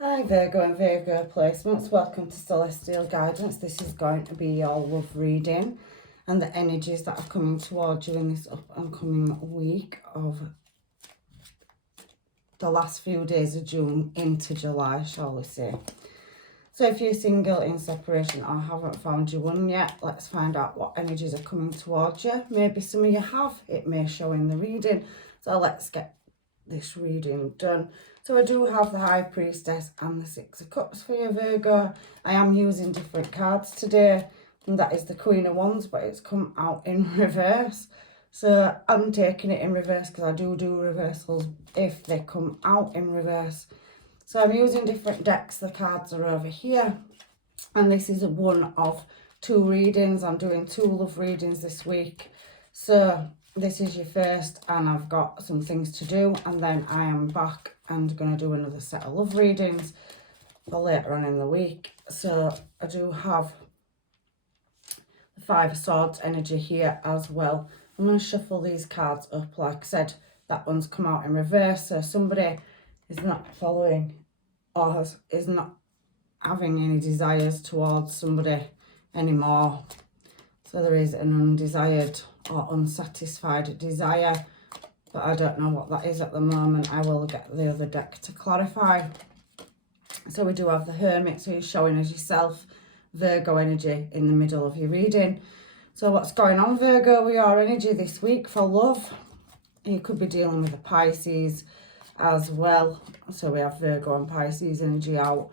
Hi Virgo and Virgo placements, welcome to Celestial Guidance. This is going to be your love reading and the energies that are coming towards you in this up and coming week of the last few days of June into July, shall we say. So if you're single, in separation, or haven't found your one yet, let's find out what energies are coming towards you. Maybe some of you have, it may show in the reading. So let's get this reading done. So I do have the High Priestess and the Six of Cups for you, Virgo. I am using different cards today, and that is the Queen of Wands, but it's come out in reverse. So I'm taking it in reverse because I do reversals if they come out in reverse. So I'm using different decks. The cards are over here, and this is one of two readings. I'm doing two love readings this week. So this is your first, and I've got some things to do, and then I am back and going to do another set of love readings for later on in the week. So I do have the Five of Swords energy here as well. I'm going to shuffle these cards up. Like I said, that one's come out in reverse, so somebody is not following or is not having any desires towards somebody anymore. So there is an undesired or unsatisfied desire, but I don't know what that is at the moment. I will get the other deck to clarify. So we do have the Hermit, so you're showing as yourself, Virgo energy in the middle of your reading. So what's going on, Virgo, with your energy this week for love? You could be dealing with a Pisces as well. So we have Virgo and Pisces energy out.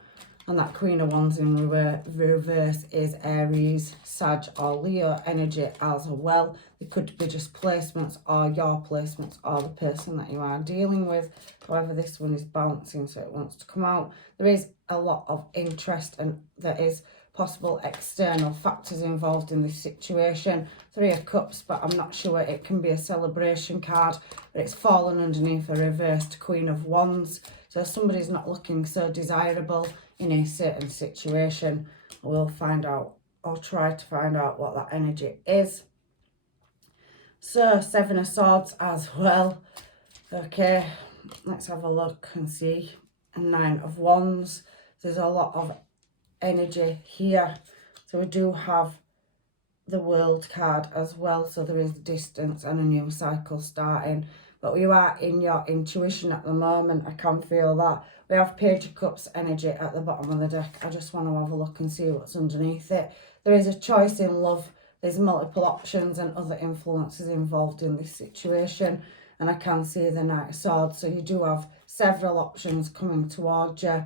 And that Queen of Wands in reverse is Aries, Sag or Leo energy as well. It could be just placements or your placements or the person that you are dealing with. However, this one is bouncing, so it wants to come out. There is a lot of interest, and there is possible external factors involved in this situation. Three of Cups, but I'm not sure. It can be a celebration card, but it's fallen underneath a reversed Queen of Wands. So somebody's not looking so desirable in a certain situation. We'll find out, or try to find out, what that energy is. So Seven of Swords as well. Okay, let's have a look and see. And Nine of Wands. There's a lot of energy here. So we do have the World card as well. So there is distance and a new cycle starting. But you are in your intuition at the moment. I can feel that. We have Page of Cups energy at the bottom of the deck. I just want to have a look and see what's underneath it. There is a choice in love. There's multiple options and other influences involved in this situation. And I can see the Knight of Swords. So you do have several options coming towards you.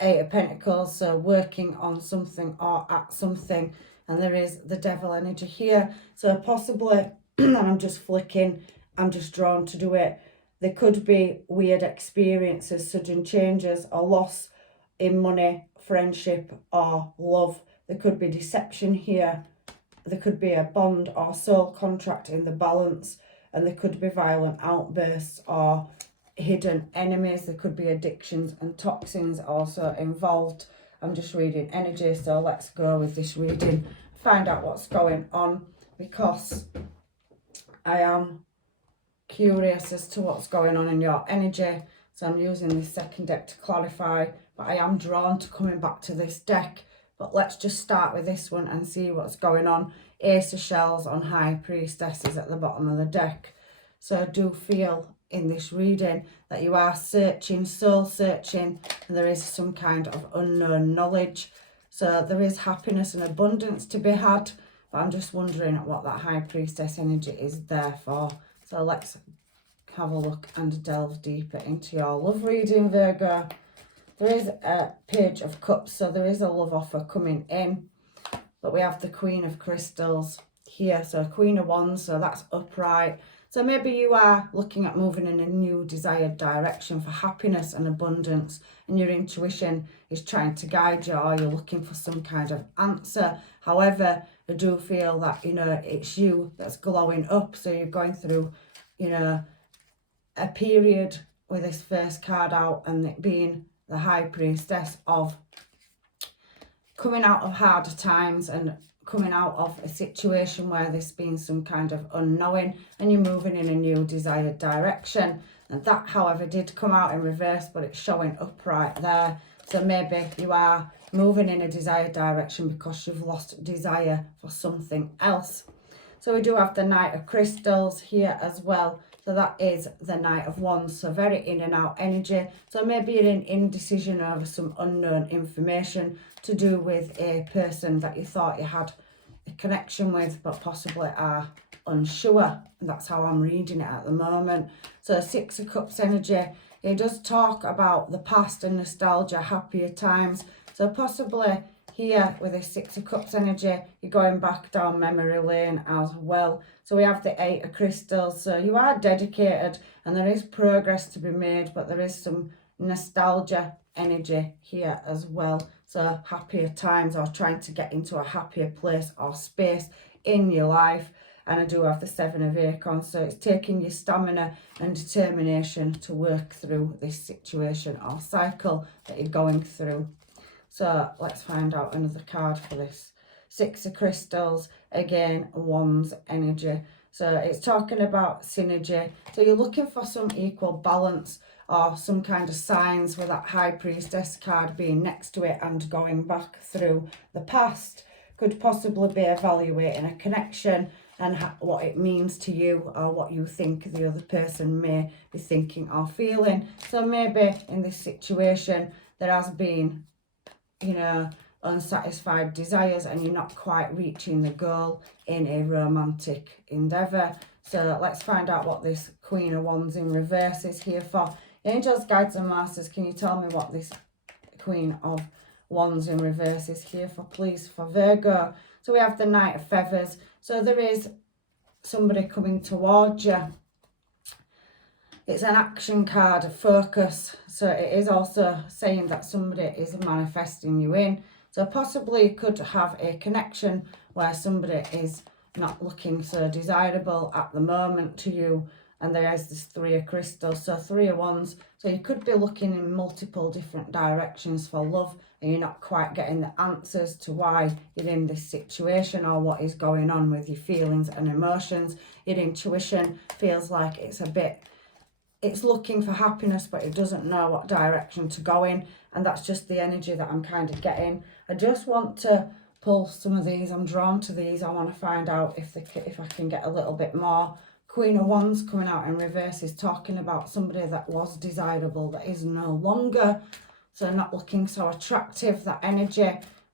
Eight of Pentacles, so working on something or at something. And there is the Devil energy here. So possibly, and I'm just flicking, I'm just drawn to do it. There could be weird experiences, sudden changes or loss in money, friendship or love. There could be deception here. There could be a bond or soul contract in the balance. And there could be violent outbursts or hidden enemies. There could be addictions and toxins also involved. I'm just reading energy, so let's go with this reading, find out what's going on, because I am curious as to what's going on in your energy. So I'm using this second deck to clarify, but I am drawn to coming back to this deck. But let's just start with this one and see what's going on. Ace of Shells on High Priestess is at the bottom of the deck. So I do feel in this reading that you are searching, soul searching, and there is some kind of unknown knowledge. So there is happiness and abundance to be had, but I'm just wondering what that High Priestess energy is there for. So let's have a look and delve deeper into your love reading, Virgo. There is a Page of Cups, so there is a love offer coming in. But we have the Queen of Crystals here, so Queen of Wands, so that's upright. So maybe you are looking at moving in a new desired direction for happiness and abundance, and your intuition is trying to guide you, or you're looking for some kind of answer. However, I do feel that, it's you that's glowing up. So you're going through, a period with this first card out, and it being the High Priestess of coming out of harder times and coming out of a situation where there's been some kind of unknowing, and you're moving in a new desired direction. And that, however, did come out in reverse, but it's showing upright there. So maybe you are moving in a desired direction because you've lost desire for something else. So we do have the Knight of Crystals here as well. So that is the Knight of Wands. So very in and out energy. So maybe you're in indecision over some unknown information to do with a person that you thought you had a connection with, but possibly are unsure. And that's how I'm reading it at the moment. So Six of Cups energy. It does talk about the past and nostalgia, happier times. So possibly here with a Six of Cups energy, you're going back down memory lane as well. So we have the Eight of Crystals. So you are dedicated and there is progress to be made, but there is some nostalgia energy here as well. So happier times, or trying to get into a happier place or space in your life. And I do have the Seven of Acorns, so it's taking your stamina and determination to work through this situation or cycle that you're going through. So let's find out another card for this. Six of Crystals, again, Wands energy. So it's talking about synergy. So you're looking for some equal balance or some kind of signs, with that High Priestess card being next to it and going back through the past. Could possibly be evaluating a connection and what it means to you, or what you think the other person may be thinking or feeling. So maybe in this situation there has been, you know, unsatisfied desires and you're not quite reaching the goal in a romantic endeavour. So let's find out what this Queen of Wands in reverse is here for. Angels, guides and masters, can you tell me what this Queen of Wands in reverse is here for, please, for Virgo? So we have the Knight of Feathers. So there is somebody coming towards you. It's an action card, a focus. So it is also saying that somebody is manifesting you in. So possibly you could have a connection where somebody is not looking so desirable at the moment to you. And there is this Three of Crystals, so Three of Wands. So you could be looking in multiple different directions for love, and you're not quite getting the answers to why you're in this situation or what is going on with your feelings and emotions. Your intuition feels like it's looking for happiness, but it doesn't know what direction to go in. And that's just the energy that I'm kind of getting. I just want to pull some of these. I'm drawn to these. I want to find out if I can get a little bit more. Queen of Wands coming out in reverse is talking about somebody that was desirable that is no longer. So not looking so attractive, that energy.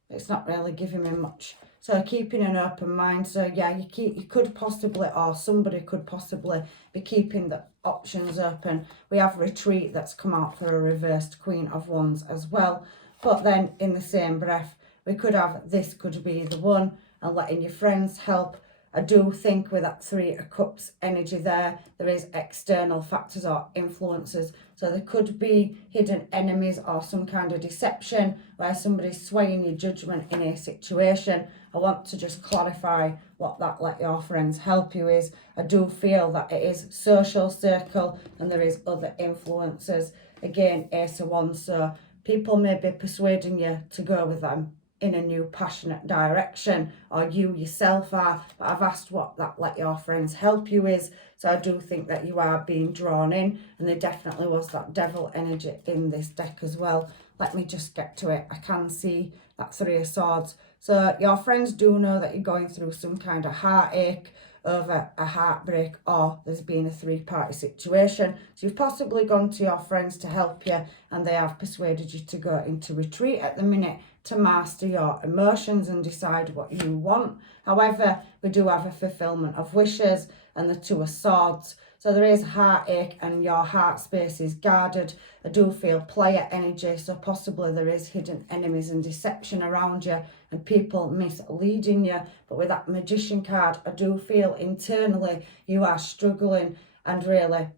It's not really giving me much. So keeping an open mind. So yeah, you could possibly, or somebody could possibly be keeping the options open. We have Retreat that's come out for a reversed Queen of Wands as well. But then in the same breath, we could have this could be the one, and letting your friends help. I do think with that Three of Cups energy there is external factors or influences. So there could be hidden enemies or some kind of deception where somebody's swaying your judgment in a situation. I want to just clarify what that let your friends help you is. I do feel that it is social circle and there is other influences. Again, Ace of Wands, so people may be persuading you to go with them in a new passionate direction, or you yourself are, but I've asked what that let your friends help you is. So I do think that you are being drawn in, and there definitely was that devil energy in this deck as well. Let me just get to it. I can see that Three of Swords. So your friends do know that you're going through some kind of heartache over a heartbreak, or there's been a three-party situation. So you've possibly gone to your friends to help you, and they have persuaded you to go into retreat at the minute to master your emotions and decide what you want. However, we do have a fulfillment of wishes and the Two of Swords. So there is heartache and your heart space is guarded. I do feel player energy, so possibly there is hidden enemies and deception around you and people misleading you. But with that Magician card, I do feel internally you are struggling and really,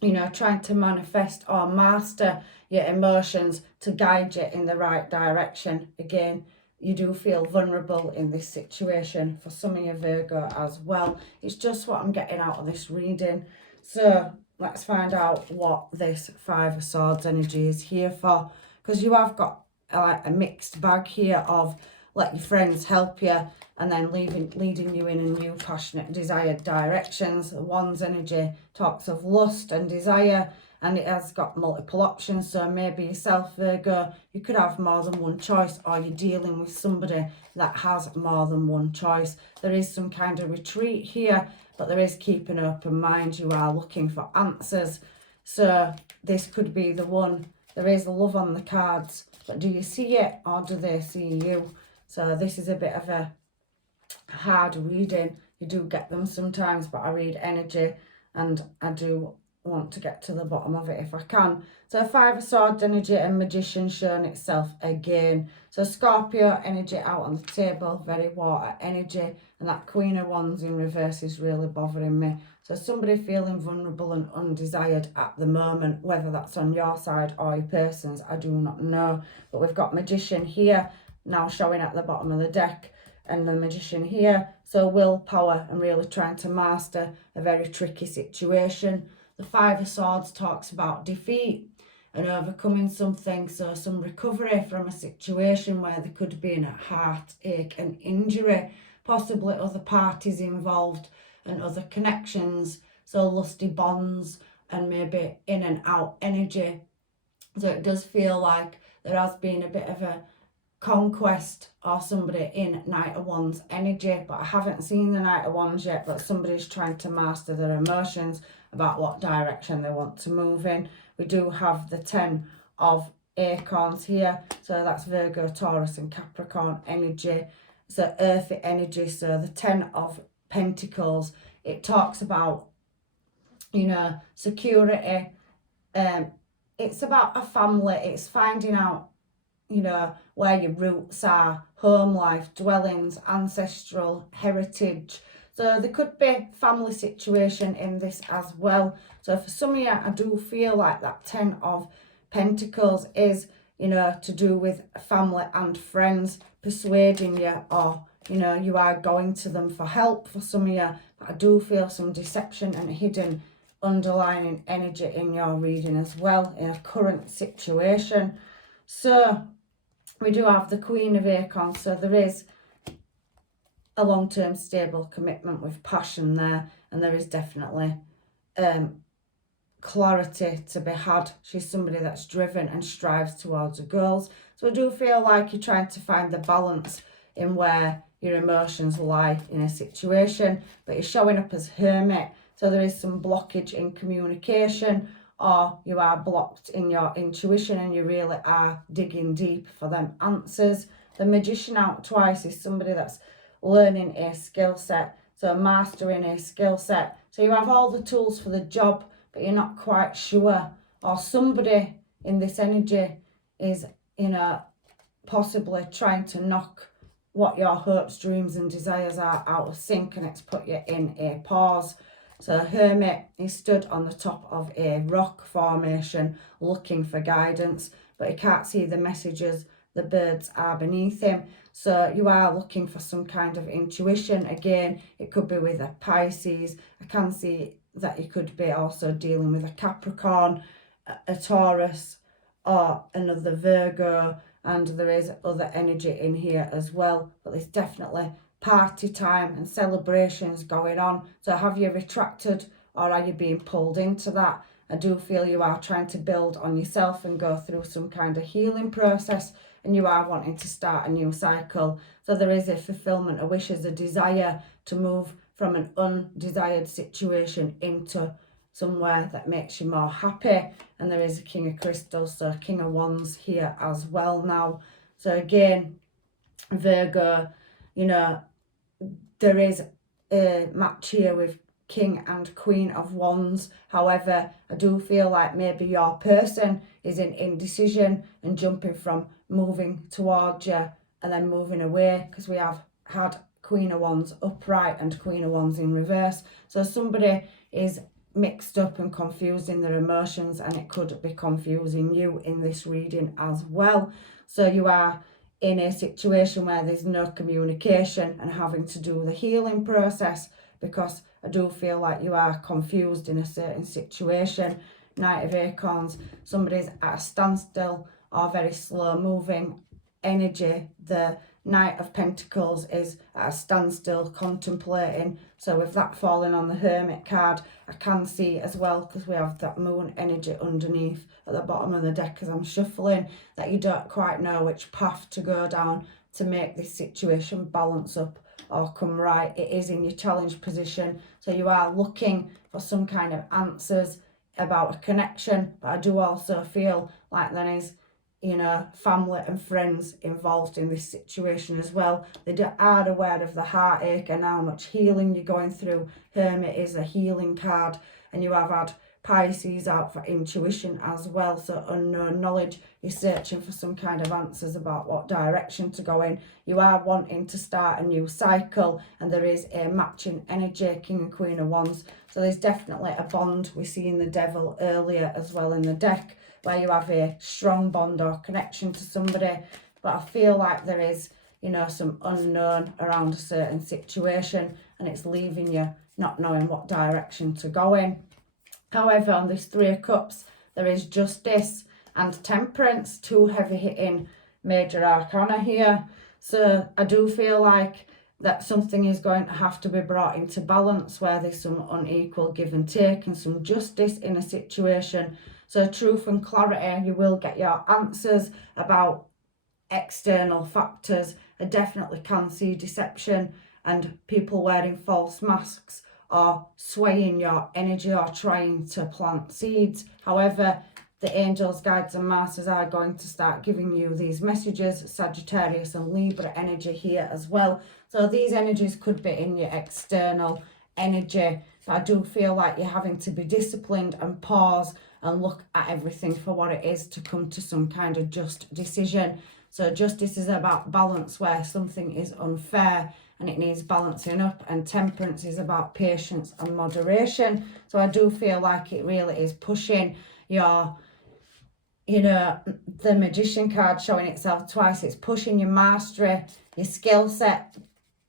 you know, trying to manifest or master your emotions to guide you in the right direction. Again, you do feel vulnerable in this situation for some of you Virgo as well. It's just what I'm getting out of this reading. So let's find out what this Five of Swords energy is here for, because you have got a mixed bag here of let your friends help you, and then leading you in a new passionate desired directions. The Wands energy talks of lust and desire, and it has got multiple options. So maybe yourself, Virgo, you could have more than one choice, or you're dealing with somebody that has more than one choice. There is some kind of retreat here, but there is keeping an open mind. You are looking for answers. So this could be the one. There is love on the cards, but do you see it, or do they see you? So this is a bit of a hard reading. You do get them sometimes, but I read energy, and I do want to get to the bottom of it if I can. So Five of Swords energy and Magician showing itself again. So Scorpio energy out on the table, very water energy, and that Queen of Wands in reverse is really bothering me. So somebody feeling vulnerable and undesired at the moment, whether that's on your side or your person's, I do not know. But we've got Magician here now showing at the bottom of the deck, and the Magician here. So willpower and really trying to master a very tricky situation. The Five of Swords talks about defeat and overcoming something, so some recovery from a situation where there could be a heartache and injury, possibly other parties involved and other connections, so lusty bonds and maybe in and out energy. So it does feel like there has been a bit of a conquest or somebody in Knight of Wands energy, but I haven't seen the Knight of Wands yet, but somebody's trying to master their emotions about what direction they want to move in. We do have the 10 of Acorns here, so that's Virgo, Taurus and Capricorn energy. So earthy energy. So the 10 of Pentacles, it talks about, you know, security. It's about a family. It's finding out, you know, where your roots are, home life, dwellings, ancestral heritage. So there could be family situation in this as well. So for some of you, I do feel like that 10 of Pentacles is, you know, to do with family and friends persuading you, or, you know, you are going to them for help for some of you. But I do feel some deception and hidden underlying energy in your reading as well in a current situation. So we do have the Queen of Acorns, so there is a long-term stable commitment with passion there, and there is definitely clarity to be had. She's somebody that's driven and strives towards her goals. So I do feel like you're trying to find the balance in where your emotions lie in a situation, but you're showing up as Hermit, so there is some blockage in communication, or you are blocked in your intuition and you really are digging deep for them answers. The Magician out twice is somebody that's learning a skill set, so mastering a skill set. So you have all the tools for the job, but you're not quite sure, or somebody in this energy is, you know, possibly trying to knock what your hopes, dreams and desires are out of sync, and it's put you in a pause. So Hermit is stood on the top of a rock formation looking for guidance, but he can't see the messages. The birds are beneath him. So you are looking for some kind of intuition. Again, it could be with a Pisces. I can see that you could be also dealing with a Capricorn, a Taurus, or another Virgo, and there is other energy in here as well. But there's definitely party time and celebrations going on. So have you retracted, or are you being pulled into that? I do feel you are trying to build on yourself and go through some kind of healing process, and you are wanting to start a new cycle. So there is a fulfillment, a wish, a desire to move from an undesired situation into somewhere that makes you more happy. And there is a King of Crystals, so King of Wands here as well now. So again, Virgo, you know, there is a match here with King and Queen of Wands. However, I do feel like maybe your person is in indecision and jumping from moving towards you and then moving away, because we have had Queen of Wands upright and Queen of Wands in reverse. So somebody is mixed up and confused in their emotions, and it could be confusing you in this reading as well. So you are in a situation where there's no communication and having to do the healing process, because I do feel like you are confused in a certain situation. Knight of Acorns, somebody's at a standstill or very slow moving energy. The Knight of Pentacles is at a standstill, contemplating. So with that falling on the Hermit card, I can see as well, because we have that Moon energy underneath at the bottom of the deck as I'm shuffling, that you don't quite know which path to go down to make this situation balance up or come right. It is in your challenge position, so you are looking for some kind of answers about a connection, but I do also feel like there is, you know, family and friends involved in this situation as well. They are aware of the heartache and how much healing you're going through. Hermit is a healing card, and you have had Pisces out for intuition as well, so unknown knowledge. You're searching for some kind of answers about what direction to go in. You are wanting to start a new cycle, and there is a matching energy, King and Queen of Wands. So there's definitely a bond. We see in the Devil earlier as well in the deck, where you have a strong bond or connection to somebody. But I feel like there is, you know, some unknown around a certain situation, and it's leaving you not knowing what direction to go in. However, on this Three of Cups, there is Justice and Temperance, two heavy-hitting major arcana here. So I do feel like that something is going to have to be brought into balance, where there's some unequal give and take and some justice in a situation. So truth and clarity, you will get your answers about external factors. I definitely can see deception and people wearing false masks or swaying your energy or trying to plant seeds. However, the angels, guides and masters are going to start giving you these messages, Sagittarius and Libra energy here as well. So these energies could be in your external energy. But I do feel like you're having to be disciplined and pause and look at everything for what it is to come to some kind of just decision. So justice is about balance, where something is unfair and it needs balancing up, and temperance is about patience and moderation. So I do feel like it really is pushing your, you know, the Magician card showing itself twice. It's pushing your mastery, your skill set,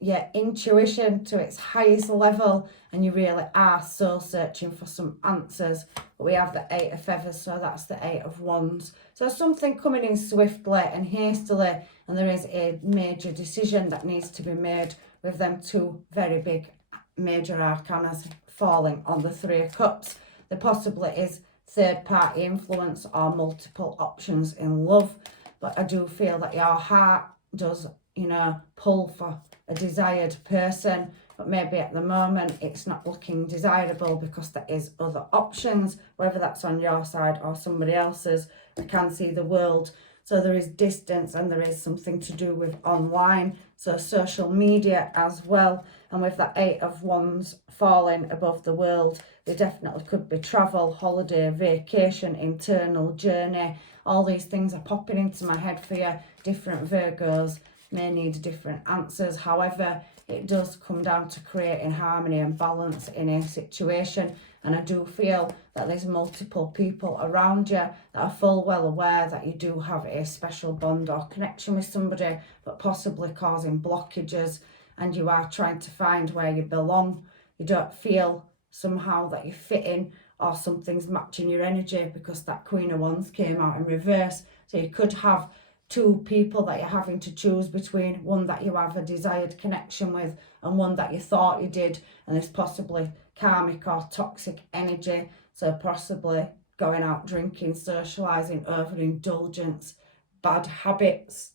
your intuition to its highest level, and you really are so searching for some answers. But we have the Eight of Feathers, so that's the Eight of Wands. So something coming in swiftly and hastily, and there is a major decision that needs to be made with them two very big major arcanas falling on the Three of Cups. There possibly is third-party influence or multiple options in love, but I do feel that your heart does, you know, pull for a desired person, but maybe at the moment it's not looking desirable because there is other options, whether that's on your side or somebody else's. I can see the world. So there is distance, and there is something to do with online, so social media as well. And with that Eight of Wands falling above the world, there definitely could be travel, holiday, vacation, internal journey. All these things are popping into my head for you. Different Virgos may need different answers. However, it does come down to creating harmony and balance in a situation. And I do feel that there's multiple people around you that are full well aware that you do have a special bond or connection with somebody, but possibly causing blockages, and you are trying to find where you belong. You don't feel somehow that you fit in, or something's matching your energy, because that Queen of Wands came out in reverse. So you could have two people that you're having to choose between, one that you have a desired connection with and one that you thought you did, and there's possibly karmic or toxic energy, so possibly going out drinking, socialising, overindulgence, bad habits.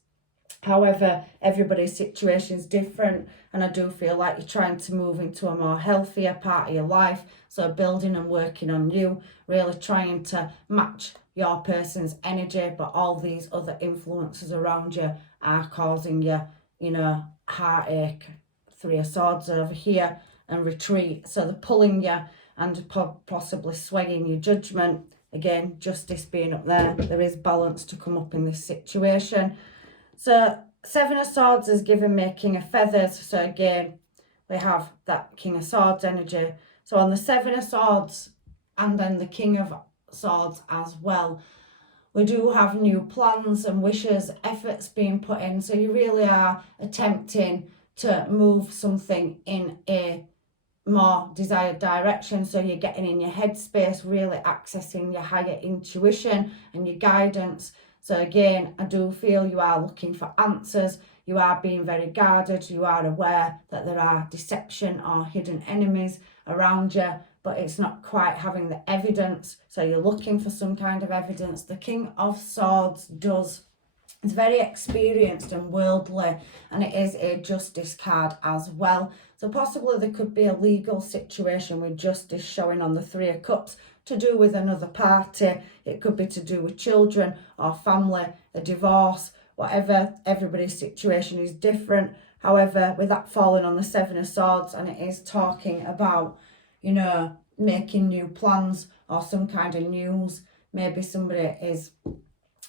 However, everybody's situation is different, and I do feel like you're trying to move into a more healthier part of your life, so building and working on you, really trying to match your person's energy, but all these other influences around you are causing you, you know, heartache. Three of Swords over here, and retreat. So they're pulling you and possibly swaying your judgment. Again, justice being up there. There is balance to come up in this situation. So Seven of Swords is giving me King of Feathers. So again, we have that King of Swords energy. So on the Seven of Swords and then the King of Swords as well, we do have new plans and wishes, efforts being put in. So you really are attempting to move something in a more desired direction. So you're getting in your headspace, really accessing your higher intuition and your guidance. So again, I do feel you are looking for answers. You are being very guarded. You are aware that there are deception or hidden enemies around you, but it's not quite having the evidence. So you're looking for some kind of evidence. The King of Swords is very experienced and worldly, and it is a justice card as well. So possibly there could be a legal situation with justice showing on the Three of Cups to do with another party. It could be to do with children or family, a divorce, whatever. Everybody's situation is different. However, with that falling on the Seven of Swords, and it is talking about, you know, making new plans or some kind of news. Maybe somebody is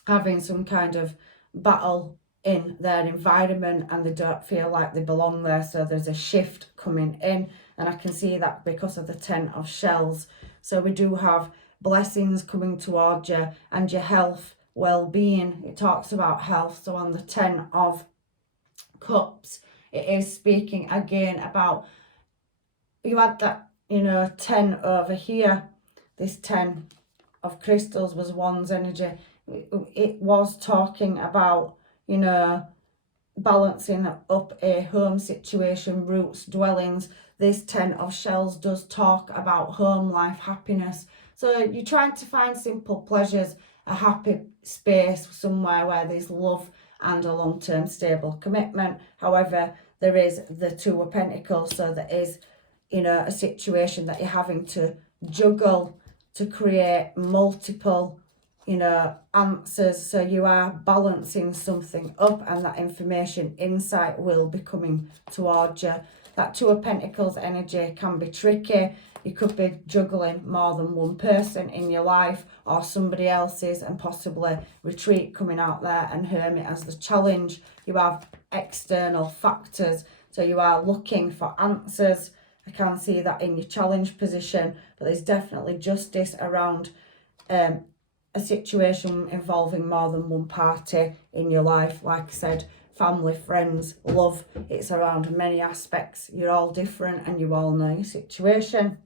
having some kind of battle in their environment and they don't feel like they belong there, so there's a shift coming in, and I can see that because of the Ten of Shells. So we do have blessings coming towards you and your health, well-being. It talks about health. So on the Ten of Cups, it is speaking again about, you had that, you know, 10 over here. This 10 of crystals was one's energy. It was talking about, you know, balancing up a home situation, roots, dwellings. This 10 of Shells does talk about home life, happiness. So you're trying to find simple pleasures, a happy space, somewhere where there's love and a long-term stable commitment. However, there is the Two of Pentacles, so there is, you know, a situation that you're having to juggle to create multiple, you know, answers. So you are balancing something up, and that information, insight will be coming towards you. That Two of Pentacles energy can be tricky. You could be juggling more than one person in your life or somebody else's, and possibly Retreat coming out there and Hermit as the challenge. You have external factors, so you are looking for answers. I can see that in your challenge position, but there's definitely justice around a situation involving more than one party in your life. Like I said, family, friends, love, it's around many aspects. You're all different and you all know your situation.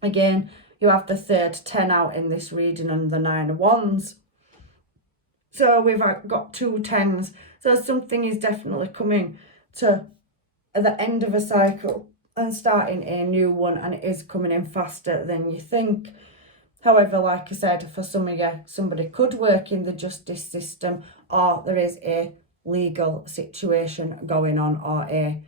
Again, you have the third 10 out in this reading and the 9 of Wands. So we've got 2 10s. So something is definitely coming to the end of a cycle and starting a new one, and it is coming in faster than you think. However, like I said, for some of you, somebody could work in the justice system, or there is a legal situation going on, or a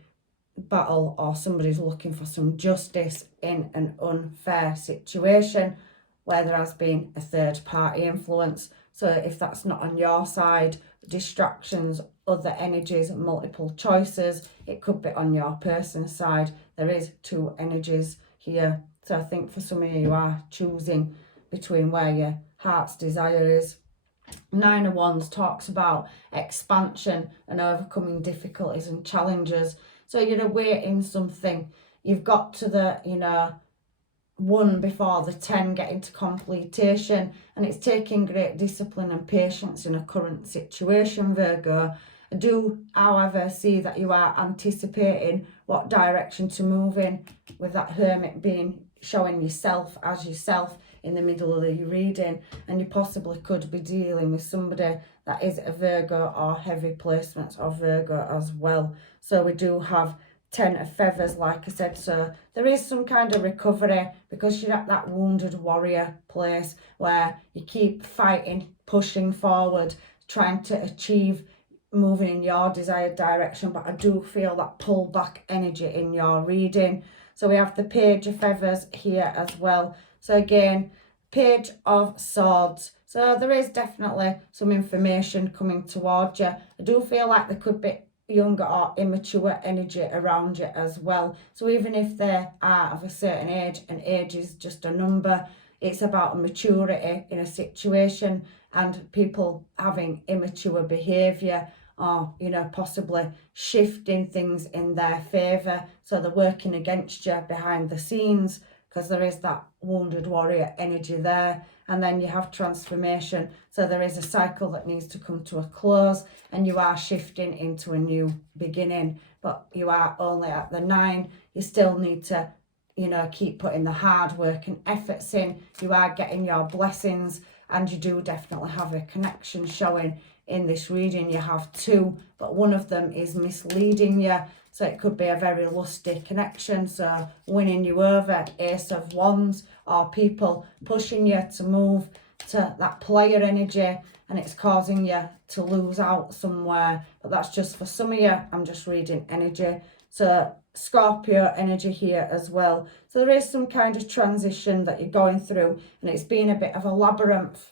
battle, or somebody's looking for some justice in an unfair situation where there has been a third party influence. So if that's not on your side, distractions, other energies, multiple choices, it could be on your person's side. There is 2 energies here. So I think for some of you, you are choosing between where your heart's desire is. 9 of Wands talks about expansion and overcoming difficulties and challenges. So you're awaiting something. You've got to the, you know, 1 before the 10 getting to completion, and it's taking great discipline and patience in a current situation, Virgo. I do, however, see that you are anticipating what direction to move in, with that Hermit being showing yourself as yourself in the middle of the reading, and you possibly could be dealing with somebody that is a Virgo or heavy placements of Virgo as well. So we do have 10 of Feathers, like I said. So there is some kind of recovery, because you're at that wounded warrior place where you keep fighting, pushing forward, trying to achieve moving in your desired direction. But I do feel that pull back energy in your reading. So we have the Page of Feathers here as well. So again, Page of Swords. So there is definitely some information coming towards you. I do feel like there could be younger or immature energy around you as well. So even if they are of a certain age, and age is just a number, it's about maturity in a situation, and people having immature behaviour, or, you know, possibly shifting things in their favour. So they're working against you behind the scenes, because there is that wounded warrior energy there. And then you have transformation. So there is a cycle that needs to come to a close, and you are shifting into a new beginning. But you are only at the 9. You still need to, you know, keep putting the hard work and efforts in. You are getting your blessings, and you do definitely have a connection showing in this reading you have two, but one of them is misleading you. So it could be a very lusty connection, so winning you over, Ace of Wands, or people pushing you to move to that player energy, and it's causing you to lose out somewhere. But that's just for some of you. I'm just reading energy. So Scorpio energy here as well. So there is some kind of transition that you're going through, and it's been a bit of a labyrinth.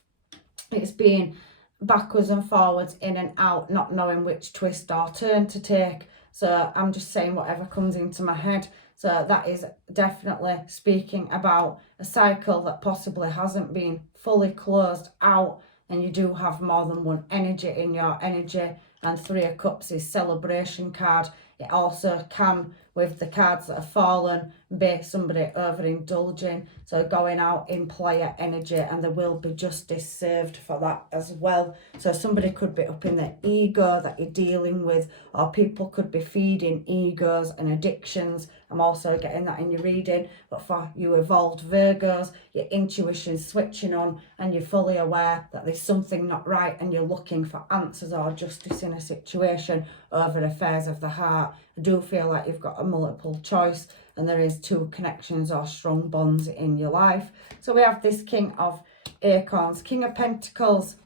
It's been backwards and forwards, in and out, not knowing which twist or turn to take. So I'm just saying whatever comes into my head. So that is definitely speaking about a cycle that possibly hasn't been fully closed out, and you do have more than one energy in your energy. And Three of Cups is celebration card. It also can, with the cards that have fallen, be somebody overindulging, so going out in player energy, and there will be justice served for that as well. So somebody could be up in their ego that you're dealing with, or people could be feeding egos and addictions. I'm also getting that in your reading. But for you evolved Virgos, your intuition's switching on, and you're fully aware that there's something not right, and you're looking for answers or justice in a situation over affairs of the heart. I do feel like you've got a multiple choice, and there is two connections or strong bonds in your life. So we have this King of Acorns, King of Pentacles,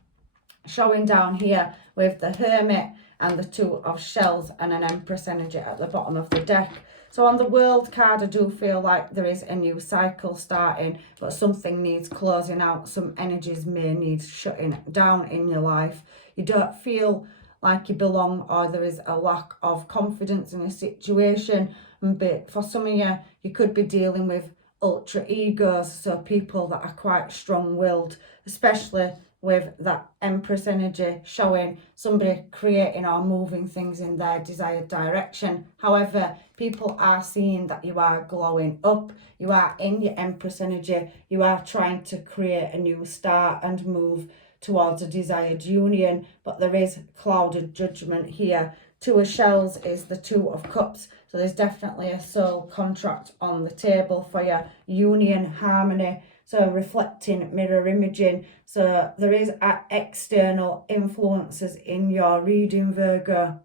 showing down here with the Hermit and the Two of Shells and an Empress energy at the bottom of the deck. So on the World card, I do feel like there is a new cycle starting, but something needs closing out. Some energies may need shutting down in your life. You don't feel like you belong, or there is a lack of confidence in a situation. But for some of you, you could be dealing with ultra egos, so people that are quite strong-willed, especially with that Empress energy showing somebody creating or moving things in their desired direction. However, people are seeing that you are glowing up, you are in your Empress energy, you are trying to create a new start and move towards a desired union, but there is clouded judgment here. Two of Shells is the Two of Cups, so there's definitely a soul contract on the table for your union, harmony, so reflecting, mirror imaging. So there is external influences in your reading, Virgo.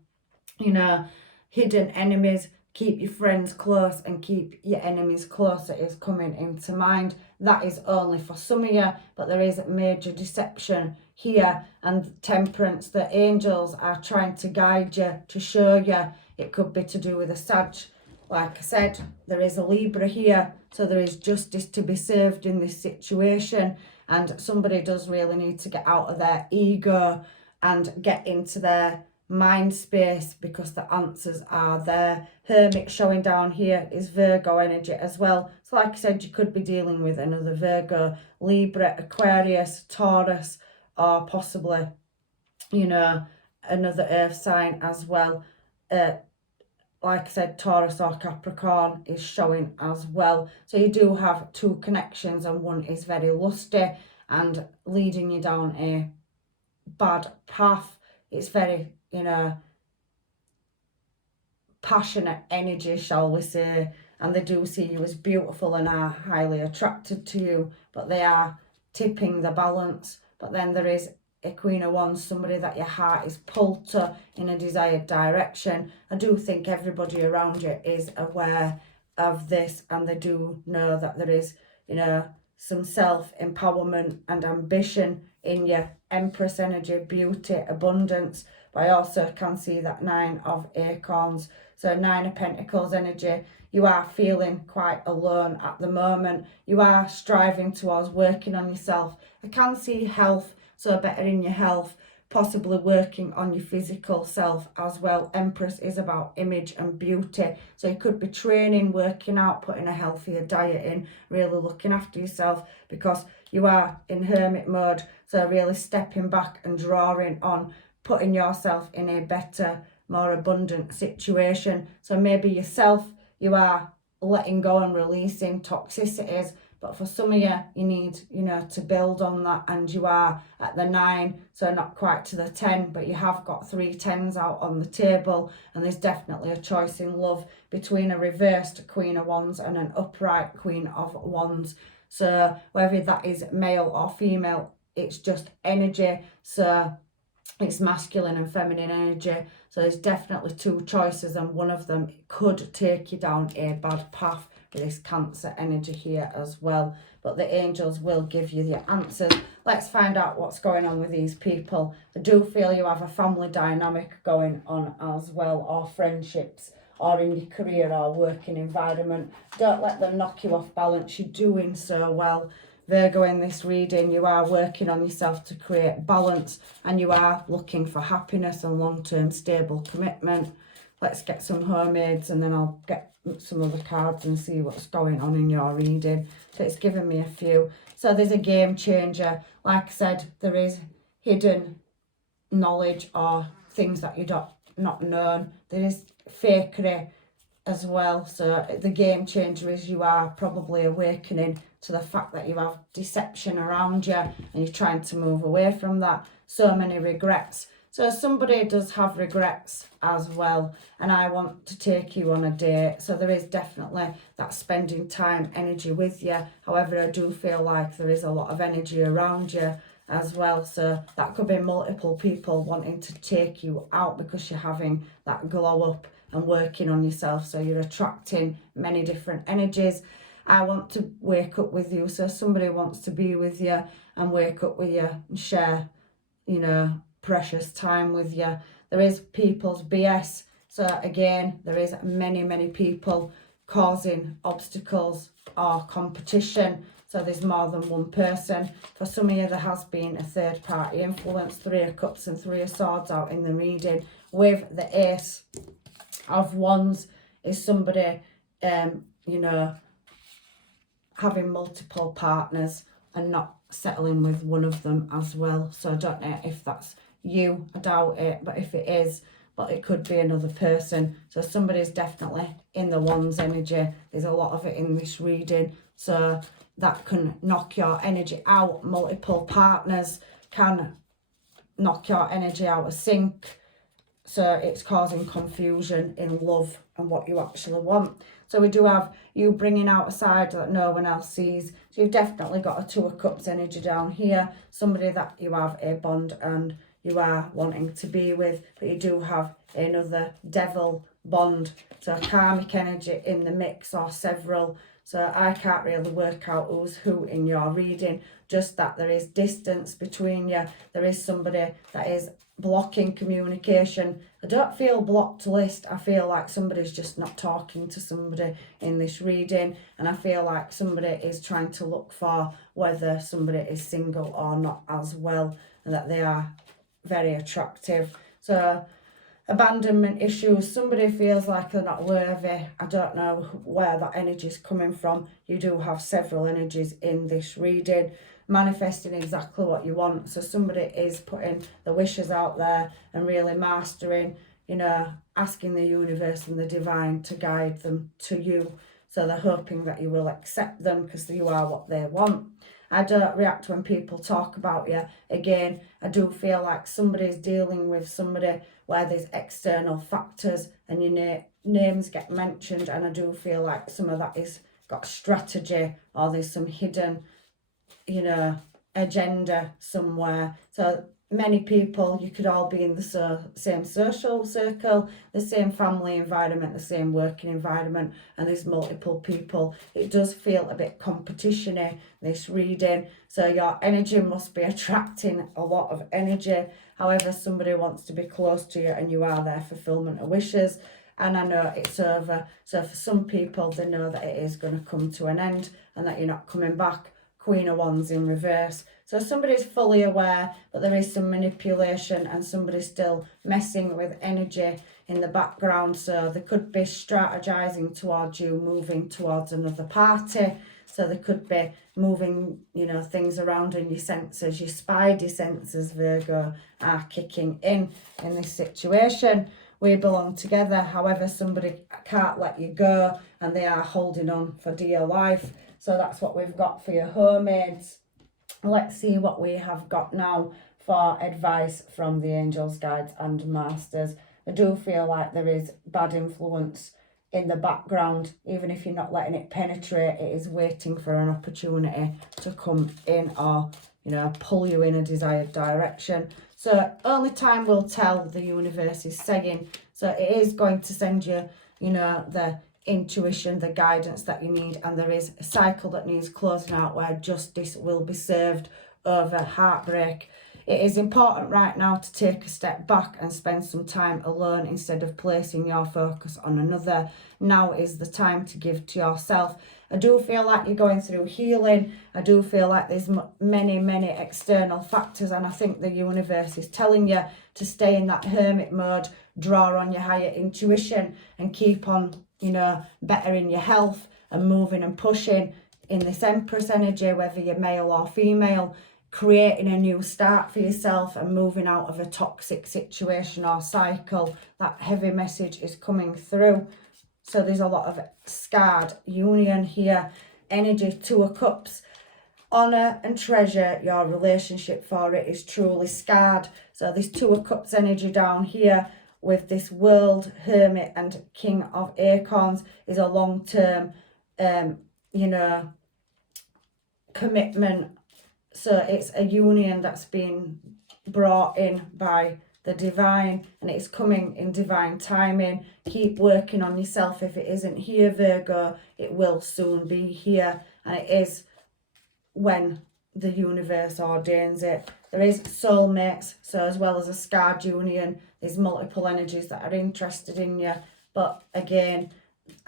You know, hidden enemies. Keep your friends close and keep your enemies closer is coming into mind. That is only for some of you, but there is major deception here. And Temperance, the angels are trying to guide you, to show you. It could be to do with a Sag. Like I said, there is a Libra here, so there is justice to be served in this situation. And somebody does really need to get out of their ego and get into their mind space, because the answers are there. Hermit showing down here is Virgo energy as well. So like I said, you could be dealing with another Virgo, Libra, Aquarius, Taurus, or possibly, you know, another earth sign as well. Like I said, Taurus or Capricorn is showing as well. So you do have two connections, and one is very lusty and leading you down a bad path. It's very, you know, passionate energy, shall we say, and they do see you as beautiful and are highly attracted to you, but they are tipping the balance. But then there is a Queen of Wands, somebody that your heart is pulled to in a desired direction. I do think everybody around you is aware of this, and they do know that there is, you know, some self-empowerment and ambition in your Empress energy, beauty, abundance. But I also can see that Nine of Acorns, so Nine of Pentacles energy. You are feeling quite alone at the moment. You are striving towards working on yourself. I can see health, so better in your health, possibly working on your physical self as well. Empress is about image and beauty, so you could be training, working out, putting a healthier diet in, really looking after yourself, because you are in hermit mode. So really stepping back and drawing on putting yourself in a better, more abundant situation. So maybe yourself, you are letting go and releasing toxicities, but for some of you, you need, you know, to build on that, and you are at the 9, so not quite to the 10, but you have got 3 10s out on the table, and there's definitely a choice in love between a reversed Queen of Wands and an upright Queen of Wands. So whether that is male or female, it's just energy. So It's masculine and feminine energy. So there's definitely two choices, and one of them could take you down a bad path with this Cancer energy here as well. But the angels will give you the answers. Let's find out what's going on with these people. I do feel you have a family dynamic going on as well, or friendships, or in your career or working environment. Don't let them knock you off balance. You're doing so well. Virgo, in this reading, you are working on yourself to create balance, and you are looking for happiness and long-term stable commitment. Let's get some homemades, and then I'll get some other cards and see what's going on in your reading. So it's given me a few. So there's a game changer. Like I said, there is hidden knowledge or things that you don't not known. There is fakery as well. So the game changer is you are probably awakening to the fact that you have deception around you, and you're trying to move away from that. So many regrets. So somebody does have regrets as well, and I want to take you on a date. So there is definitely that spending time energy with you. However, I do feel like there is a lot of energy around you as well. So that could be multiple people wanting to take you out because you're having that glow up and working on yourself. So you're attracting many different energies. I want to wake up with you. So somebody wants to be with you and wake up with you and share, you know, precious time with you. There is people's BS. So again, there is many people causing obstacles or competition. So there's more than one person. For some of you, there has been a third party influence. 3 of Cups and 3 of Swords out in the reading. With the Ace of Wands is somebody, you know, having multiple partners and not settling with one of them as well. So I don't know if that's you, I doubt it, but if it is, but it could be another person. So somebody's definitely in the Wands energy. There's a lot of it in this reading, so that can knock your energy out. Multiple partners can knock your energy out of sync, so it's causing confusion in love and what you actually want. So we do have you bringing out a side that no one else sees. So you've definitely got a 2 of Cups energy down here. Somebody that you have a bond and you are wanting to be with, but you do have another Devil bond. So karmic energy in the mix, or several. So I can't really work out who's who in your reading, just that there is distance between you. There is somebody that is blocking communication. I don't feel blocked list. I feel like somebody's just not talking to somebody in this reading, and I feel like somebody is trying to look for whether somebody is single or not as well, and that they are very attractive. So abandonment issues, somebody feels like they're not worthy. I don't know where that energy is coming from. You do have several energies in this reading. Manifesting exactly what you want. So somebody is putting the wishes out there and really mastering, you know, asking the universe and the divine to guide them to you. So they're hoping that you will accept them because you are what they want. I don't react when people talk about you. Again, I do feel like somebody's dealing with somebody where there's external factors and your names get mentioned, and I do feel like some of that is got strategy, or there's some hidden, you know, agenda somewhere. So many people, you could all be in the same social circle, the same family environment, the same working environment, and there's multiple people. It does feel a bit competition-y, this reading. So your energy must be attracting a lot of energy. However, somebody wants to be close to you, and you are their fulfillment of wishes. And I know it's over. So for some people, they know that it is going to come to an end and that you're not coming back. Queen of Wands in reverse. So somebody's fully aware, but there is some manipulation and somebody's still messing with energy in the background. So they could be strategizing towards you, moving towards another party. So they could be moving, you know, things around in your senses. Your spidey senses, Virgo, are kicking in this situation. We belong together. However, somebody can't let you go and they are holding on for dear life. So that's what we've got for your homemades. Let's see what we have got now for advice from the angels, guides and masters. I do feel like there is bad influence in the background. Even if you're not letting it penetrate, it is waiting for an opportunity to come in, or, you know, pull you in a desired direction. So only time will tell, the universe is saying. So it is going to send you, you know, the intuition, the guidance that you need, and there is a cycle that needs closing out where justice will be served over heartbreak. It is important right now to take a step back and spend some time alone instead of placing your focus on another. Now is the time to give to yourself. I do feel like you're going through healing. I do feel like there's many external factors, and I think the universe is telling you to stay in that hermit mode, draw on your higher intuition, and keep on, you know, bettering your health and moving and pushing in this Empress energy, whether you're male or female, creating a new start for yourself and moving out of a toxic situation or cycle. That heavy message is coming through. So there's a lot of scarred union here. Energy, Two of Cups. Honour and treasure your relationship, for it is truly scarred. So this Two of Cups energy down here with this World, Hermit and King of Acorns is a long-term, you know, commitment. So it's a union that's been brought in by the divine, and it's coming in divine timing. Keep working on yourself. If it isn't here, Virgo, it will soon be here, and it is when the universe ordains it. There is soulmates, so as well as a scarred union, there's multiple energies that are interested in you, but again,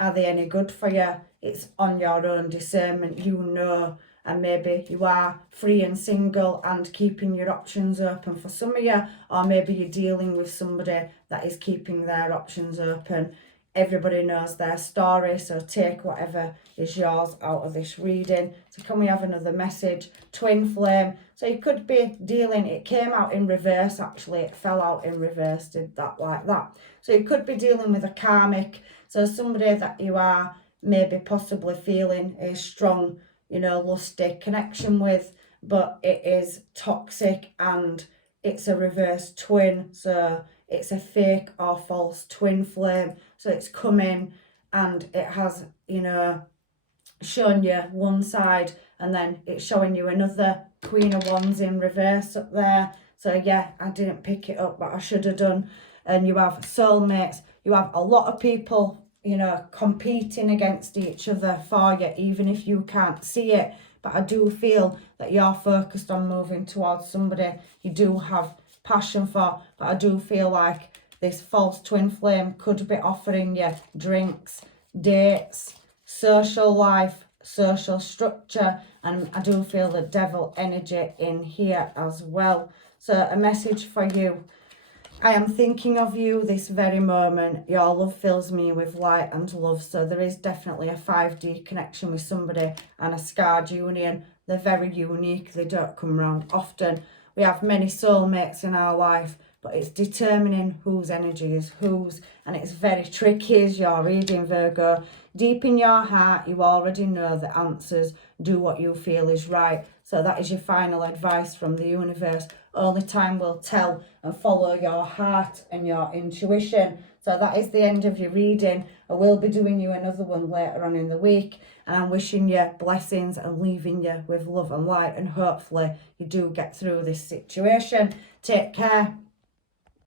are they any good for you? It's on your own discernment, you know. And maybe you are free and single and keeping your options open for some of you, or maybe you're dealing with somebody that is keeping their options open. Everybody knows their story, so take whatever is yours out of this reading. So can we have another message? Twin flame. So you could be dealing, it came out in reverse actually, it fell out in reverse, did that like that. So you could be dealing with a karmic, so somebody that you are maybe possibly feeling a strong, you know, lusty connection with, but it is toxic and it's a reverse twin, so it's a fake or false twin flame. So it's coming and it has, you know, shown you one side and then it's showing you another. Queen of Wands in reverse up there. So yeah, I didn't pick it up, but I should have done. And you have soulmates. You have a lot of people, you know, competing against each other for you, even if you can't see it. But I do feel that you're focused on moving towards somebody you do have passion for. But I do feel like this false twin flame could be offering you drinks, dates, social life, social structure. And I do feel the devil energy in here as well. So a message for you. I am thinking of you this very moment. Your love fills me with light and love. So there is definitely a 5D connection with somebody and a scarred union. They're very unique. They don't come around often. We have many soulmates in our life, but it's determining whose energy is whose. And it's very tricky as you're reading, Virgo. Deep in your heart, you already know the answers. Do what you feel is right. So that is your final advice from the universe. Only time will tell, and follow your heart and your intuition. So that is the end of your reading. I will be doing you another one later on in the week, and I'm wishing you blessings and leaving you with love and light, and hopefully you do get through this situation. Take care.